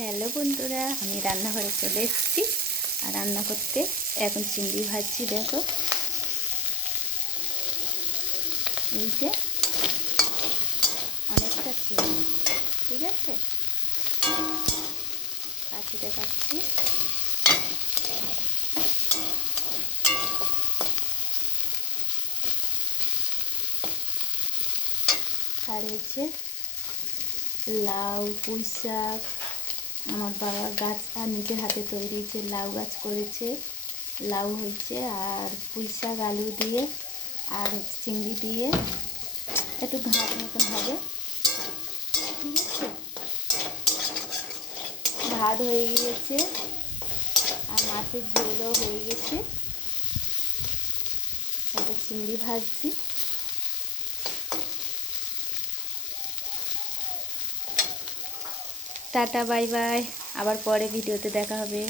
Hello বন্ধুরা, আমি রান্নাঘরে চলে এসেছি আর রান্না করতে এখন চিংড়ি ভাজছি। দেখো, এই যে অনেকটা চিংড়ি, ঠিক আছে, কাছে দেখাচ্ছি। আর হচ্ছে লাউ, পুঁই শাক, আমার বাবা গাছ আর নিজের হাতে তৈরি যে লাউ গাছ করেছে, লাউ হয়েছে, আর পুঁই শাক আলু দিয়ে আর চিংড়ি দিয়ে একটু ঘাট মতন হবে, ঠিক আছে। ভাত হয়ে গিয়েছে আর মাছের ঝোলও হয়ে গেছে। একটা চিংড়ি ভাজছি। টাটা, বাই বাই, আবার পরে ভিডিওতে দেখা হবে।